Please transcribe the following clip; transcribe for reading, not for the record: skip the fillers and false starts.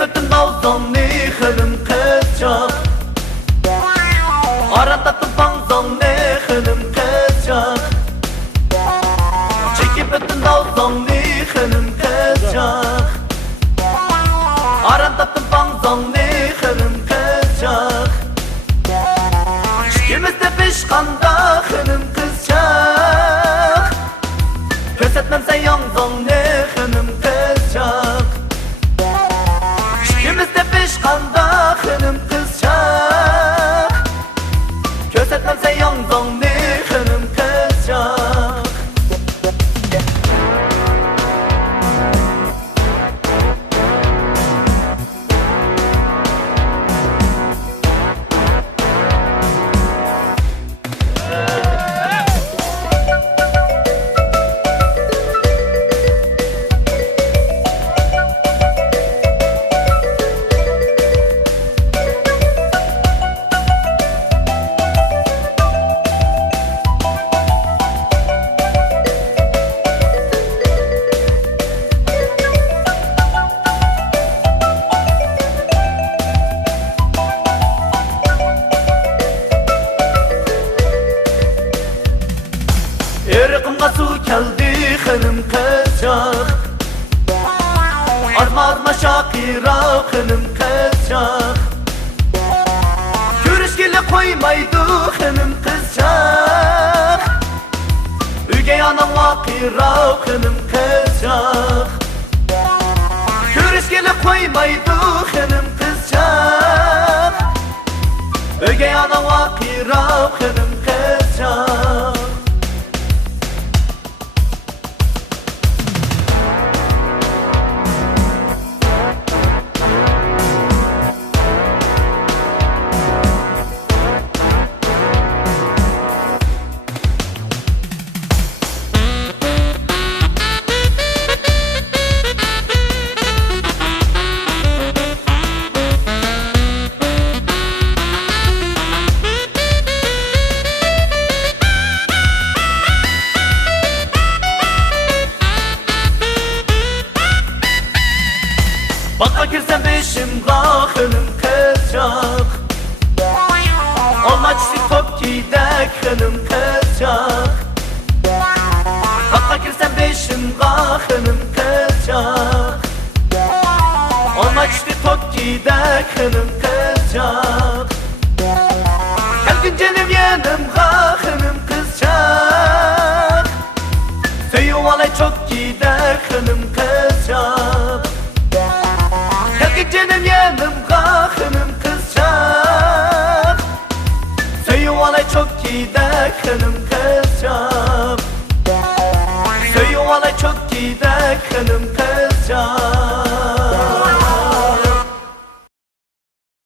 bütün davzanlı hılım kızcak Arada tupanzanlı hılım kızcak Çekip bütün davzanlı hılım kızcak Arada tupanzanlı hılım kızcak Çikimizde pişkanda hılım kızcak Gözetmem sen yanzanlı hılım kızcak Çikimizde pişkanda hılım kızcak Gözetmem sen yanzanlı hılım kızcak Irkımga su keldi hılım kızcak Arma arma şakira hılım kızcak Görüşgeli koymaydı hılım kızcak Ügey anam vakira hılım kızcak Görüşgeli koymaydı hılım kızcak Ügey anam vakira hılım kızcak Baka girsem beşimga hılım kızcak Olma çizik top giydek hılım kızcak Baka girsem beşimga hılım kızcak Olma çizik top giydek hılım kızcak Gel güncelim yanımga hılım kızcak Söyü alay çok giydek hılım kızcak Canım yanımga hılım kızcak Söyü alay çok gidek hılım kızcak Söyü alay çok gidek hılım